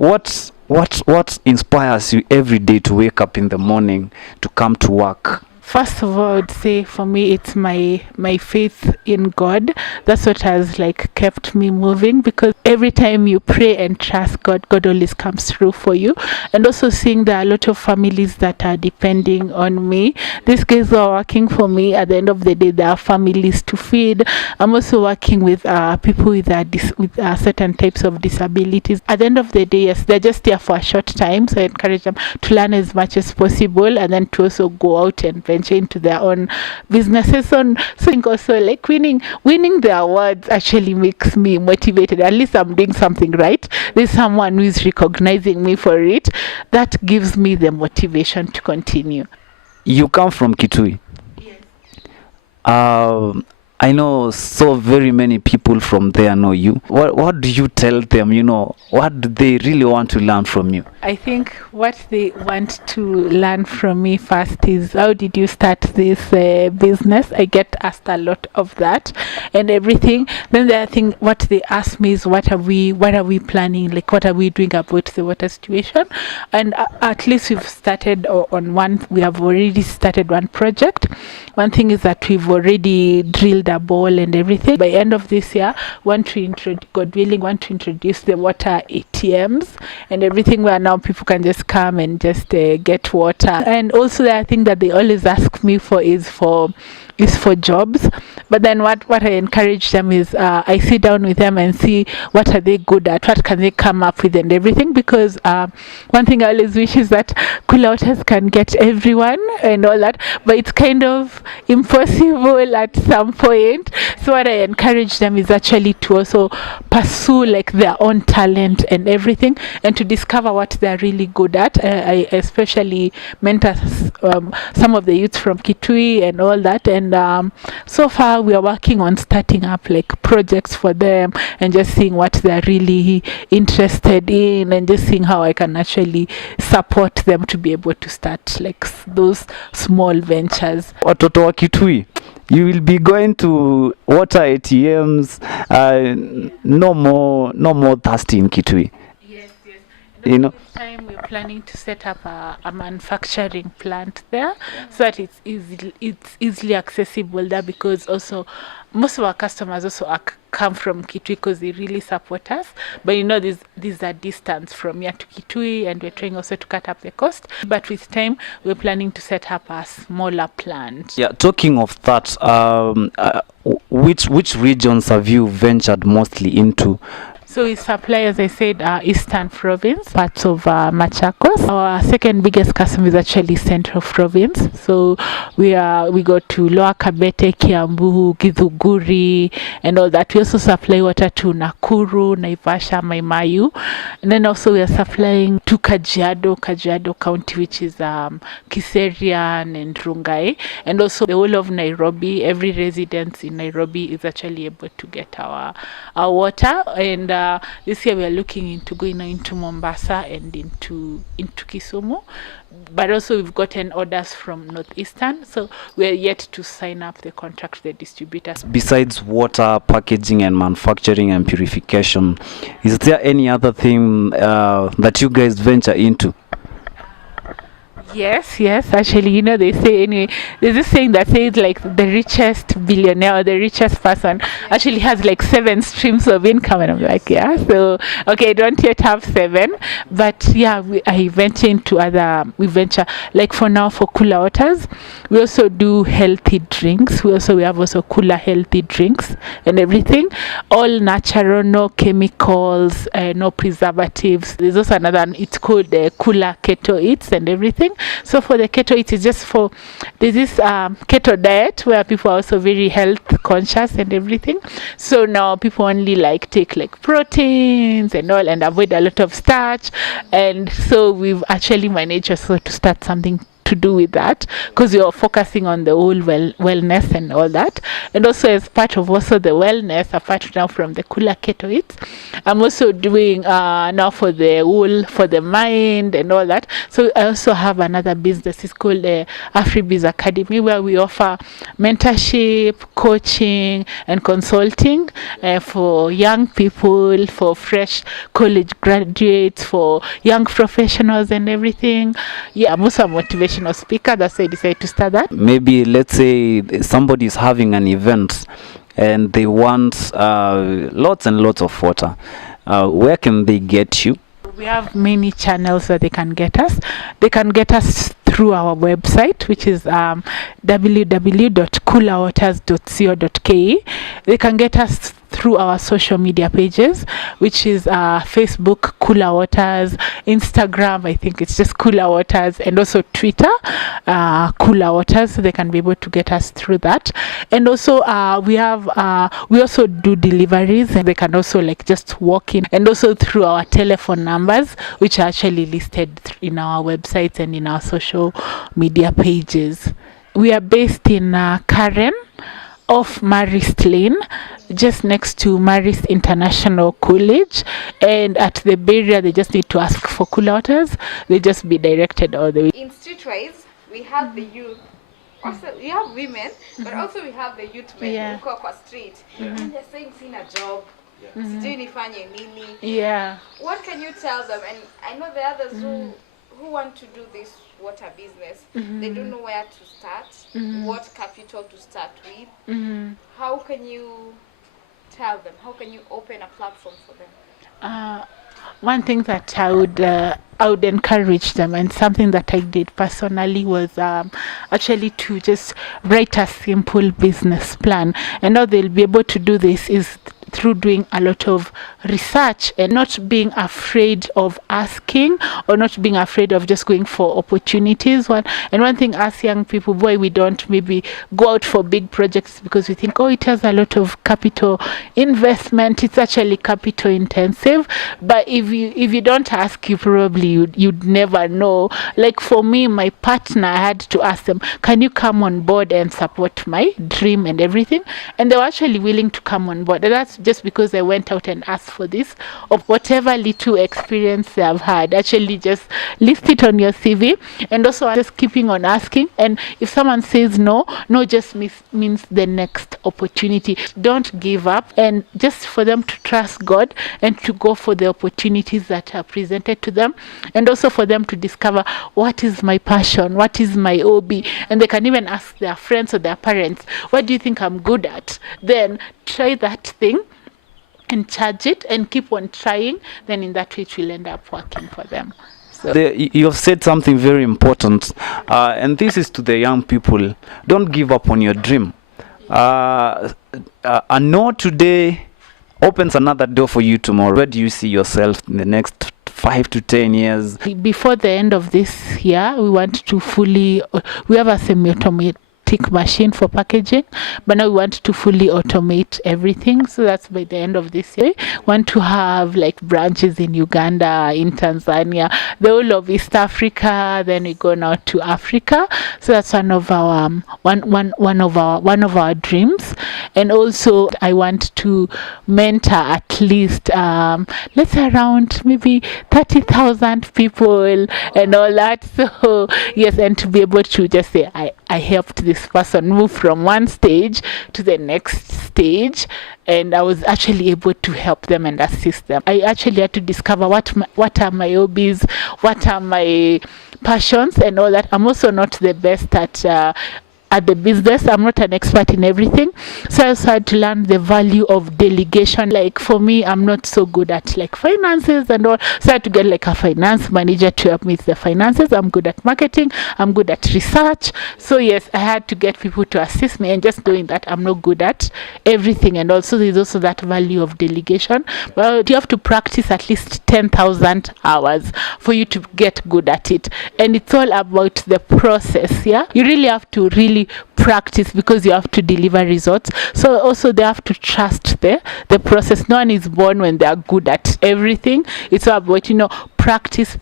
what inspires you every day to wake up in the morning to come to work? First of all, I would say for me it's my faith in God. That's what has like kept me moving, because every time you pray and trust God, God always comes through for you. And also seeing there are a lot of families that are depending on me. These guys are working for me. At the end of the day, there are families to feed. I'm also working with people with certain types of disabilities. At the end of the day, yes, they're just there for a short time. So I encourage them to learn as much as possible, and then to also go out and venture into their own businesses. So I think also like winning the awards actually makes me motivated. At least I'm doing something right. There's someone who is recognizing me for it. That gives me the motivation to continue. You come from Kitui. Yes. I know so very many people from there know you. What do you tell them? What do they really want to learn from you? I think what they want to learn from me first is, how did you start this business? I get asked a lot of that and everything. Then the other thing, what they ask me is, what are we planning? Like, what are we doing about the water situation? And at least we have already started one project. One thing is that we've already drilled a ball and everything. By end of this year, God willing, want to introduce the water ATMs and everything, where now people can just come and just get water. And also the other thing that they always ask me for is for jobs. But then what I encourage them is, I sit down with them and see what are they good at, what can they come up with and everything. Because one thing I always wish is that Koola Waters can get everyone and all that, but it's kind of impossible at some point. So what I encourage them is actually to also pursue like their own talent and everything, and to discover what they're really good at. I especially mentor some of the youths from Kitui and all that, and so far we are working on starting up like projects for them and just seeing what they're really interested in, and just seeing how I can actually support them to be able to start like those small ventures. Watoto wa Kitui, you will be going to water ATMs. No more thirsty in Kitui. Yes. This time we're planning to set up a manufacturing plant there, so that it's easily accessible there, because also most of our customers also come from Kitui, because they really support us. But these are distance from here to Kitui, and we're trying also to cut up the cost. But with time, we're planning to set up a smaller plant. Yeah, talking of that, which regions have you ventured mostly into? So we supply, as I said, Eastern Province, parts of Machakos. Our second biggest customer is actually Central Province. So we go to Lower Kabete, Kiambu, Githuguri, and all that. We also supply water to Nakuru, Naivasha, Maimayu. And then also we are supplying to Kajiado County, which is Kiserian and Rungai. And also the whole of Nairobi. Every resident in Nairobi is actually able to get our water. And this year we are looking into going into Mombasa and into Kisumu, but also we've gotten orders from Northeastern, so we are yet to sign up the contract with the distributors. Besides water, packaging and manufacturing and purification, is there any other thing that you guys venture into? Yes, actually, they say, anyway, there's this saying that says like the richest billionaire or the richest person actually has like 7 streams of income, and I'm like, yeah, so okay, I don't yet have 7, but yeah, we venture like for now for Koola Waters. We also do healthy drinks. We have also Koola healthy drinks and everything, all natural, no chemicals, no preservatives. There's also another one, it's called Koola Keto Eats and everything. So for the keto, it is just there's this keto diet where people are also very health conscious and everything. So now people only take like proteins and all, and avoid a lot of starch. And so we've actually managed also to start something to do with that, because you're focusing on the whole wellness and all that. And also as part of also the wellness, apart now from the Koola Keto Eats, I'm also doing now for the wool, for the mind and all that. So I also have another business. It's called AfriBiz Academy, where we offer mentorship, coaching and consulting for young people, for fresh college graduates, for young professionals and everything. Yeah, I'm also a motivational speaker. That's why I decided to start that. Maybe let's say somebody is having an event and they want lots and lots of water. Where can they get you? We have many channels that they can get us. They can get us through our website, which is www.koolawaters.co.ke. They can get us through our social media pages, which is Facebook, Koola Waters, Instagram, I think it's just Koola Waters, and also Twitter, Koola Waters. So they can be able to get us through that. And also we also do deliveries, and they can also like just walk in, and also through our telephone numbers, which are actually listed in our websites and in our social media pages. We are based in Karen, off Marist Lane, just next to Marist International College, and at the barrier they just need to ask for Koola Waters. They just be directed all the way. In streetwise, we have the youth. Also, we have women, but also we have the youth men who go kwa street. And they're saying, "Seen a job, sijui nifanye nini." Yeah. What can you tell them? And I know the others who want to do this water business. They don't know where to start, what capital to start with. How can you tell them? How can you open a platform for them? One thing that I would encourage them, and something that I did personally, was actually to just write a simple business plan. And how they'll be able to do this is through doing a lot of research and not being afraid of asking, or not being afraid of just going for opportunities. One thing, as young people, why we don't maybe go out for big projects, because we think, oh, it has a lot of capital investment. It's actually capital intensive. But if you don't ask, you probably you'd never know. Like for me, my partner, I had to ask them, can you come on board and support my dream and everything? And they were actually willing to come on board. And that's just because I went out and asked for this, of whatever little experience they have had. Actually just list it on your CV, and also just keeping on asking. And if someone says no just means the next opportunity. Don't give up, and just for them to trust God and to go for the opportunities that are presented to them, and also for them to discover what is my passion, what is my hobby. And they can even ask their friends or their parents, what do you think I'm good at? Then try that thing and charge it and keep on trying. Then in that way it will end up working for them. So You have said something very important, and this is to the young people. Don't give up on your dream. A no today opens another door for you tomorrow. Where do you see yourself in the next 5 to 10 years? Before the end of this year, we want to we have a semi-automatic machine for packaging, but now we want to fully automate everything. So that's by the end of this year. We want to have like branches in Uganda, in Tanzania, the whole of East Africa. Then we go now to Africa. So that's one of our dreams. And also I want to mentor at least let's say around maybe 30,000 people and all that. So yes, and to be able to just say I helped this person move from one stage to the next stage, and I was actually able to help them and assist them. I actually had to discover what are my hobbies, what are my passions and all that. I'm also not the best at the business. I'm not an expert in everything, so I also had to learn the value of delegation. Like for me, I'm not so good at like finances and all, so I had to get like a finance manager to help me with the finances. I'm good at marketing, I'm good at research. So yes, I had to get people to assist me, and just doing that, I'm not good at everything. And also there's also that value of delegation. Well, you have to practice at least 10,000 hours for you to get good at it, and it's all about the process. Yeah, you really have to really actually practice, because you have to deliver results. So also they have to trust the process. No one is born when they are good at everything. It's all about, you know, practice,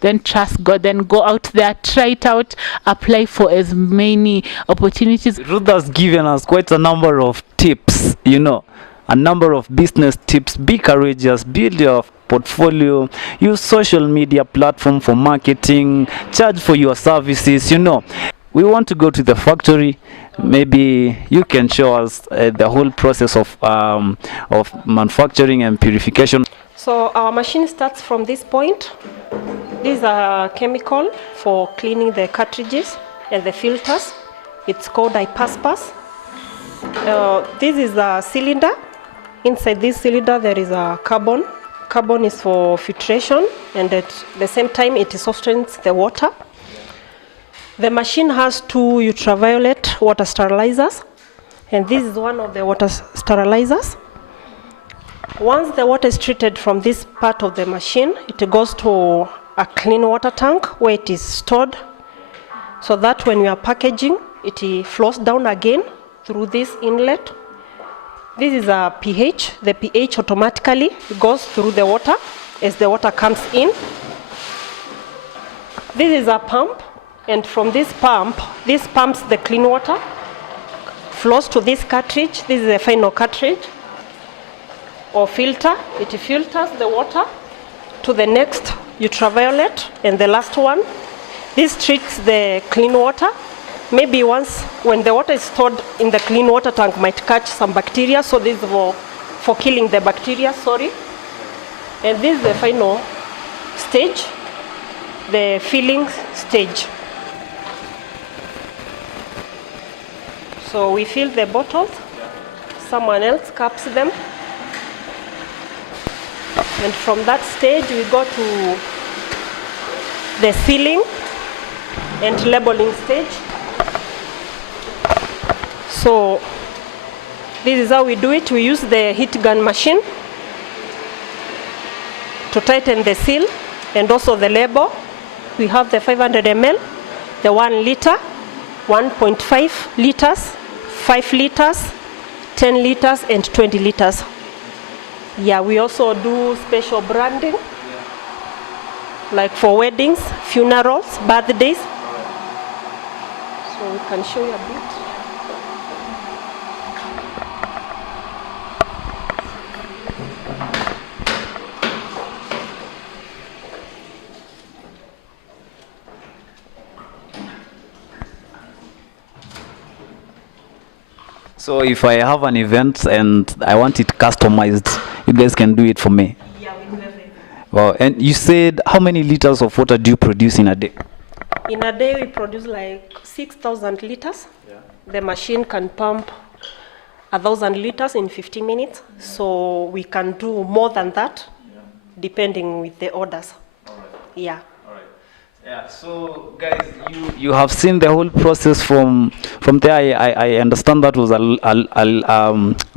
then trust God, then go out there, try it out, apply for as many opportunities. Ruth has given us quite a number of tips, you know, a number of business tips. Be courageous, build your portfolio, use social media platform for marketing, charge for your services, you know. We want to go to the factory. Maybe you can show us the whole process of manufacturing and purification. So our machine starts from this point. This is a chemical for cleaning the cartridges and the filters. It's called iPaspas. This is a cylinder. Inside this cylinder there is a carbon. Carbon is for filtration, and at the same time it softens the water. The machine has 2 ultraviolet water sterilizers, and this is one of the water sterilizers. Once the water is treated from this part of the machine, it goes to a clean water tank where it is stored, so that when we are packaging, it flows down again through this inlet. This is a pH. The pH automatically goes through the water as the water comes in. This is a pump, and from this pumps the clean water, flows to this cartridge. This is a final cartridge or filter. It filters the water to the next ultraviolet and the last one. This treats the clean water. Maybe once when the water is stored in the clean water tank might catch some bacteria, so this is for killing the bacteria, And this is the final stage, the filling stage. So we fill the bottles, someone else caps them. And from that stage we go to the sealing and labeling stage. So this is how we do it. We use the heat gun machine to tighten the seal and also the label. We have the 500 ml, the 1 liter, 1.5 liters, 5 liters, 10 liters, and 20 liters. Yeah, we also do special branding, like for weddings, funerals, birthdays. So we can show you a bit. So if I have an event and I want it customized, you guys can do it for me. Yeah, we do everything. Wow, and you said how many liters of water do you produce in a day? In a day we produce like 6,000 liters. Yeah. The machine can pump 1,000 liters in 50 minutes. So we can do more than that, depending with the orders. All right. Yeah. Yeah, so guys, you have seen the whole process from there. I understand that was a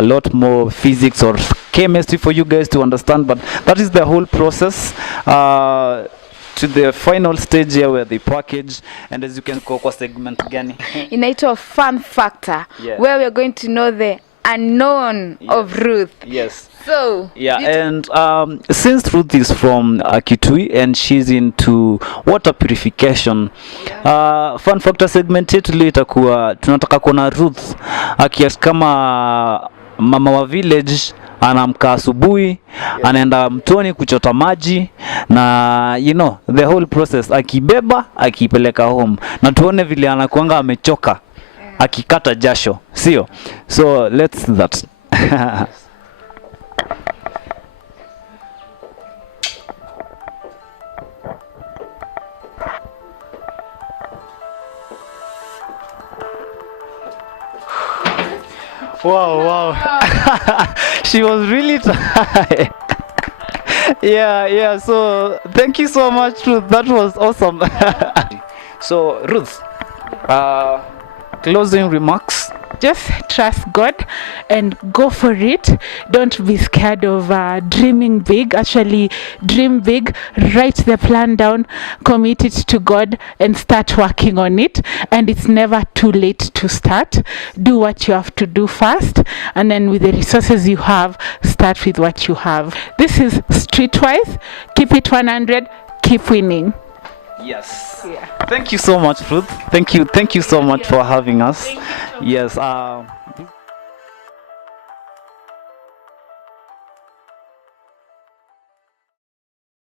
lot more physics or chemistry for you guys to understand, but that is the whole process to the final stage here where they package. And as you can go kwa segment gani inaitwa fun factor, where we are going to know the unknown of Ruth. Yes. So yeah, and since Ruth is from Kitui and she's into water purification, fun factor segment yetu leo itakuwa tunataka kuona Ruth akiasi kama mama wa village, anamka asubuhi, anaenda mtoni kuchota maji na you know the whole process, akibeba akipeleka home, na tuone vile anakuanga amechoka akikata jasho, sio? So let's do that. Wow. She was really tired. Yeah, so thank you so much, Ruth. That was awesome. So Ruth, closing remarks. just trust God and go for it. Don't be scared of dreaming big. Actually, dream big, write the plan down, commit it to God, and start working on it. And it's never too late to start. Do what you have to do first, and then with the resources you have, start with what you have. This is Streetwise. Keep it 100, keep winning. Yes. Yeah. Thank you so much, Ruth. Thank you so much for having us. Yes.